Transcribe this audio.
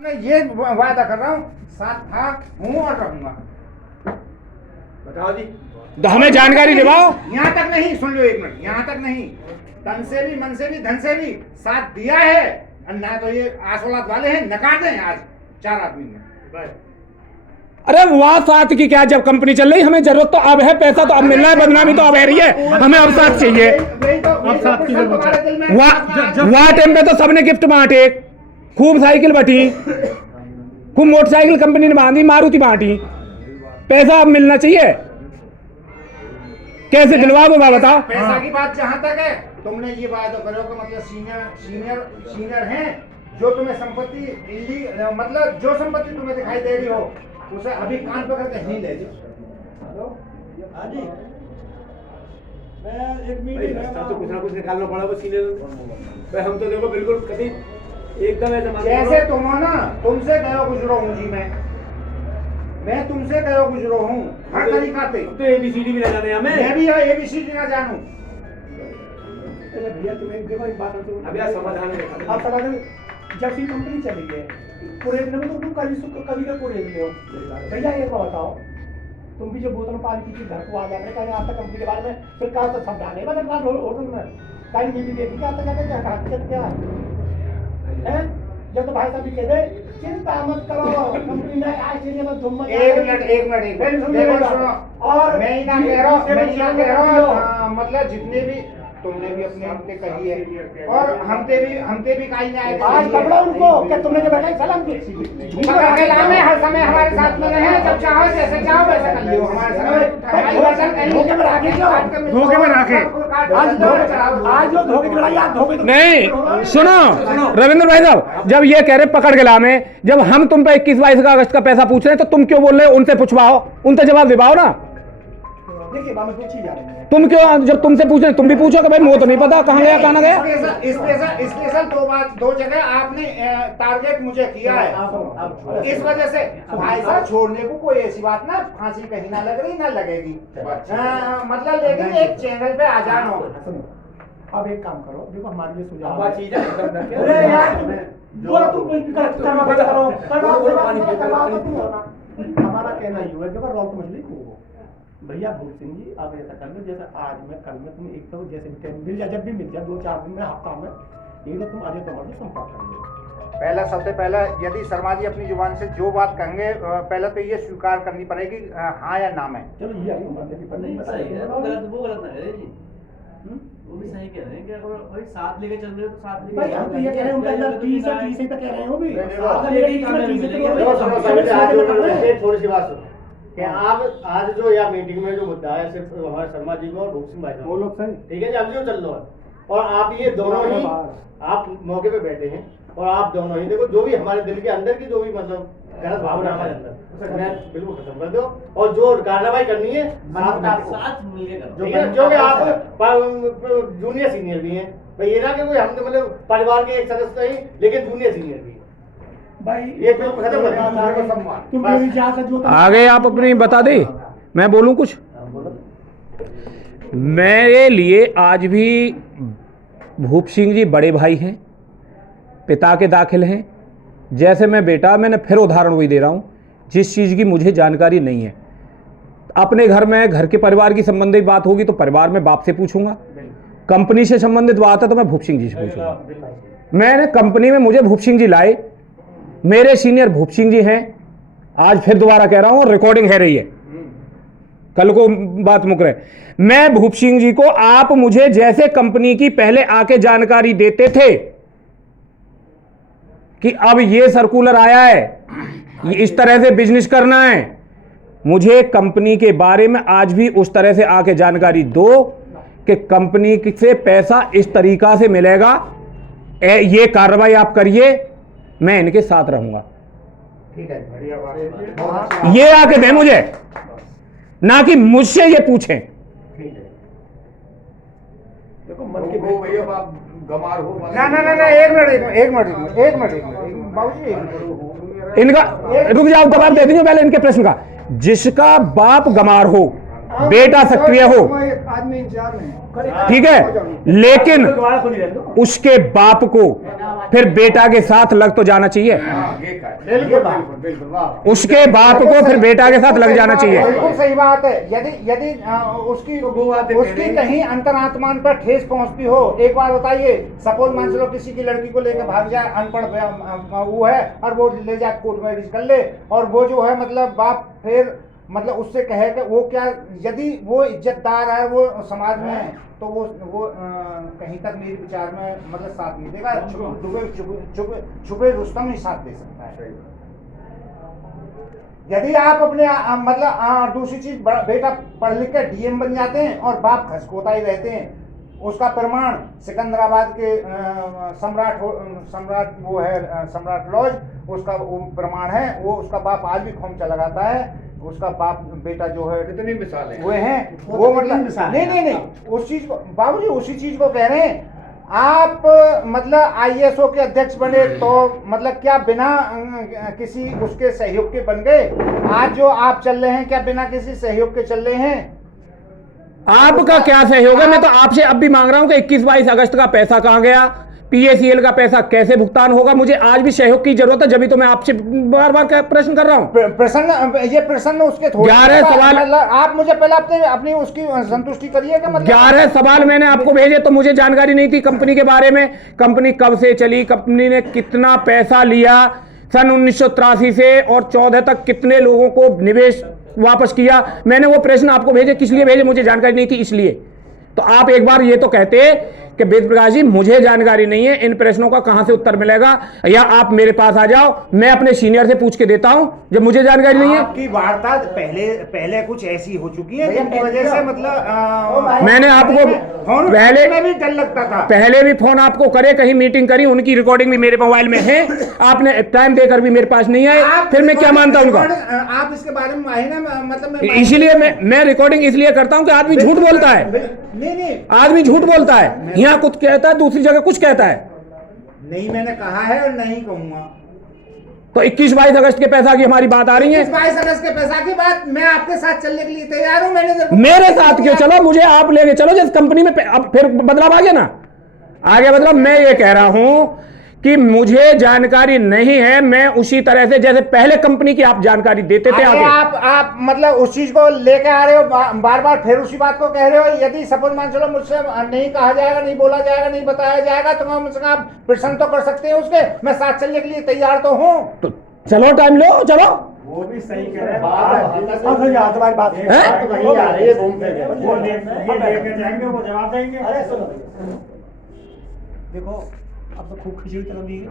मैं ये वादा कर रहा हूँ, साथ था हूँ और रहूंगा। बताओ जी। तो हमें जानकारी दिलाओ। यहाँ तक नहीं, सुन लो एक मिनट, यहाँ तक नहीं, तन से भी मन से भी धन से भी साथ दिया है। ना तो ये आसोलात वाले हैं, नकार दें आज 4 आदमी में। अरे वाह, साथ की क्या, जब कंपनी चल रही हमें जरूरत तो अब है, पैसा तो अब मिलना है, बदनामी तो अब है रही है, हमें अब साथ चाहिए। वाह टाइम पे तो सबने गिफ्ट बांटे, खूब साइकिल बटी, खूब मोटरसाइकिल कंपनी ने बांधी, मारुति बांटी, पैसा अब मिलना चाहिए। कैसे दिलवा दो बताओ। पैसा की बात जहाँ तक है, तुमने ये बात करो कि मतलब सीनियर हैं, जो तुम्हें संपत्ति मतलब जो संपत्ति तुम्हें दिखाई दे रही हो उसे अभी कान पकड़ के नहीं ले जाओ। हाँ जी, मैं एक मीटिंग तो कुछ ना कुछ निकालना पड़ा वो सीनियर। हम तो देखो बिल्कुल कभी एकदम जैसे तुम हो ना, तुमसे गयो गुजरो हूँ जी, मैं तुमसे गयो गुजरो हूँ हर तरीका से। तो एबीसीडी भी ना जाने हमें, मैं भी एबीसीडी ना जानूं। भैया तुम्हें देखो एक बात अभी समाधान है। आप समाधान जब सी कंपनी चली है पूरे दिन में, तो तुम कभी का पूरे दिन हो भैया। ये बताओ, तुम भी जो बोतल पानी पी के घर को आ जाते हैं, आप तक कंपनी के बारे में फिर कहा तो सब डाले मतलब होटल में टाइम भी देखी क्या जाकर क्या हकीकत क्या है। जब तो भाई साहब भी कह दे चिंता मत करो, कंपनी में आए मत धूम मत। एक मिनट देखो सुनो, और मैं ही ना कह रहा हूँ, मतलब जितने भी तुमने भी अपने हमसे कही है और हमसे भी कहीं ना आए। आज पकड़ो उनको कि तुमने जो बताई सलाम की झूठ का लामे हर समय हमारे साथ में रहे, जब चाहो जैसे चाहो वैसे कर लियो हमारे साथ। धोखे में राखे धोखे में राखे आज जो धोखे की लड़ाई आप धोखे नहीं। सुनो रविंद्र भाई साहब, जब ये कह रहे पकड़ के लामे, जब हम तुम पे 21-22 अगस्त का पैसा पूछ रहे हैं तो तुम क्यों बोल रहे हो? उनसे पूछवाओ, उनसे जवाब दिवाओ ना। देखिए बात में पूछी जा रही है, तुम क्यों, जब तुमसे पूछ रहे तुम भी पूछो कि भाई मुझे तो नहीं पता कहाँ गया कहाँ गया। स्पेशल दो जगह आपने टारगेट मुझे किया है, इस वजह से भाई साहब छोड़ने को कोई ऐसी बात ना, फांसी कहीं ना लग रही ना लगेगी, मतलब लेकिन एक चैनल पे आ जाना। अब एक काम करो, देखो हमारे लिए सुझाव बात चीज है। अरे यार बोला तुम हमारा कहना ये है, देखो रॉक मछली खूब भैया भूप सिंह जी, आप ऐसा कर लो जैसे आज में कल में तुम एक तो जैसे भी टाइम मिल जाए, जब भी मिल जाए 2-4 दिन में हफ्ता में एक तो तुम अजय कुमार से संपर्क करिए। सबसे पहला यदि शर्मा जी अपनी जुबान से जो बात कहेंगे, पहले तो ये स्वीकार करनी पड़ेगी हाँ या ना में। चलो ये आपको मानने की नहीं सही है, वो गलत ना है जी, वो भी सही कह रहे हैं कि अगर भाई साथ लेके चल रहे हो तो साथ लेके। भाई हम तो ये कह रहे हैं उनका अंदर 30 ही तो कह रहे हैं, वो भी थोड़ी सी बात सुनो कि आप आज जो या मीटिंग में जो मुद्दा है सिर्फ हमारे शर्मा जी को और भूप सिंह भाई साहब, वो लोग सही ठीक है जी, अब जो चल रहा है और आप ये दोनों ही आप मौके पे बैठे हैं और आप दोनों ही देखो जो भी हमारे दिल के अंदर की जो भी मतलब गलत भावना हमारे अंदर उसे बिल्कुल खत्म कर दो और जो कार्रवाई करनी है साथ मिलके करो, ठीक है। जो कि आप जूनियर सीनियर भी हैं भाई, ये ना कि कोई हम तो मतलब परिवार के एक सदस्य ही लेकिन जूनियर सीनियर भी भाई ये बिल्कुल खत्म कर तुम मेरी इजाजत जो आगे आप अपनी बता दे, मैं बोलूं कुछ। मेरे लिए आज भी भूप सिंह जी बड़े भाई हैं, पिता के दाखिल हैं, जैसे मैं बेटा। मैंने फिर उदाहरण वही दे रहा हूं, जिस चीज़ की मुझे जानकारी नहीं है, अपने घर में घर के परिवार की संबंधित बात होगी तो परिवार में बाप से पूछूंगा, कंपनी से संबंधित बात है तो मैं भूप सिंह जी से पूछूंगा। मैंने कंपनी में मुझे भूप सिंह जी लाए, मेरे सीनियर भूप सिंह जी हैं। आज फिर दोबारा कह रहा हूं, रिकॉर्डिंग है रही है, कल को बात मुक रहे। मैं भूप सिंह जी को, आप मुझे जैसे कंपनी की पहले आके जानकारी देते थे कि अब ये सर्कुलर आया है, ये इस तरह से बिजनेस करना है, मुझे कंपनी के बारे में आज भी उस तरह से आके जानकारी दो कि कंपनी से पैसा इस तरीका से मिलेगा, ये कार्रवाई आप करिए, मैं इनके साथ रहूंगा। ठीक है, बढ़िया बात। ये आके दें मुझे, ना कि मुझसे ये पूछें। ठीक है, देखो मन के गमार हो ना, एक मिनट बाबूजी, इनका रुक जाओ, जवाब दे दीजिए पहले इनके प्रश्न का। जिसका बाप गमार हो बेटा सक्रिय हो, आदमी इंतजार में है। ठीक है, लेकिन उसके बाप को फिर बेटा के साथ लग तो जाना चाहिए, बिल्कुल बिल्कुल बिल्कुल वाह। उसके बाप को फिर बेटा के साथ लग जाना चाहिए। बिल्कुल सही बात है। यदि यदि उसकी कहीं अंतरात्मान पर ठेस पहुंचती हो, एक बार बताइए, सपोज मान लो किसी की लड़की को लेकर भाग जाए, अनपढ़ वो है, और वो ले जाके कोर्ट मैरिज कर ले, और वो जो है मतलब बाप फिर मतलब उससे कहे कि वो क्या, यदि वो इज्जतदार है, वो समाज में है, तो वो कहीं तक मेरे विचार में मतलब साथ नहीं देगा। छुपे रुस्तम ही साथ दे सकता है। यदि आप अपने मतलब दूसरी चीज, बेटा पढ़ लिख के डीएम बन जाते हैं और बाप खसकोता ही रहते हैं, उसका प्रमाण सिकंदराबाद के सम्राट वो है सम्राट लॉज, उसका वो प्रमाण है। वो उसका बाप आज भी खोमचा लगाता है, उसका बाप बेटा जो है कितनी मिसाल है वो हैं, वो मतलब नहीं उस चीज को बाबूजी उसी चीज को कह रहे हैं। आप मतलब आईएसओ के अध्यक्ष बने तो मतलब क्या बिना किसी उसके सहयोग के बन गए? आज जो आप चल रहे हैं क्या बिना किसी सहयोग के चल रहे हैं? आपका क्या सहयोग है? मैं तो आपसे अब भी मांग रहा हूं कि 21-22 अगस्त का पैसा कहां गया, पीएसीएल का पैसा कैसे भुगतान होगा? मुझे आज भी सहयोग की जरूरत है, जब तो मैं आपसे बार बार प्रश्न कर रहा हूं। प्रश्न उसके थोड़े 11 सवाल मतलब आप मुझे पहले अपनी उसकी संतुष्टि करिए कि मतलब 11 सवाल मैंने आपको भेजे, तो मुझे जानकारी नहीं थी कंपनी के बारे में। कंपनी कब से चली, कंपनी ने कितना पैसा लिया सन 1983 से, और 14 तक कितने लोगों को निवेश वापस किया। मैंने वो प्रश्न आपको भेजे, किस लिए भेजे मुझे जानकारी नहीं थी, इसलिए। तो आप एक बार ये तो कहते कि वेद प्रकाश जी मुझे जानकारी नहीं है, इन प्रश्नों का कहां से उत्तर मिलेगा, या आप मेरे पास आ जाओ, मैं अपने सीनियर से पूछ के देता हूं जब मुझे जानकारी नहीं है। आपकी वार्ता पहले कुछ ऐसी हो चुकी है जिनकी वजह से मतलब मैंने आपको फोन पहले में भी डर लगता था। पहले भी फोन आपको करे, कहीं मीटिंग करी, उनकी रिकॉर्डिंग भी मेरे मोबाइल में है, आपने टाइम देकर भी मेरे पास नहीं आए, फिर मैं क्या मानता उनका? आप इसके बारे में माहिर हैं, मतलब इसीलिए मैं रिकॉर्डिंग इसलिए करता हूं कि आदमी झूठ बोलता है, नहीं आदमी झूठ बोलता है, यहाँ कुछ कहता है, दूसरी जगह कुछ कहता है। नहीं मैंने कहा है और नहीं कहूंगा। तो 21-22 अगस्त के पैसा की हमारी बात आ रही है। 22 अगस्त के पैसा की बात, मैं आपके साथ चलने के लिए तैयार हूं। मेरे साथ क्यों चलो, मुझे आप लेके चलो, जिस कंपनी में अब फिर बदलाव आ गया ना, आगे बदलाव। मैं ये कह रहा हूं कि मुझे जानकारी नहीं है, मैं उसी तरह से जैसे पहले कंपनी की आप जानकारी देते थे आगे। आप मतलब उस चीज को लेके आ रहे हो, बार बार फिर उसी बात को कह रहे हो। यदि सपोज मान चलो मुझसे नहीं कहा जाएगा, नहीं बोला जाएगा, नहीं बताया जाएगा, तो मैं मुझसे आप प्रश्न तो कर सकते हैं उसके, मैं साथ चलने के लिए तैयार तो हूँ। तो चलो टाइम लो, चलो। वो भी सही कह रहे हैं। तुम्हारी बात है, हैं? वहीं आ रही है घूम फिर के। वो लेके जाएंगे, वो जवाब देंगे। अरे सुनो, देखो अब तो खूब खिचड़ी चल रही है।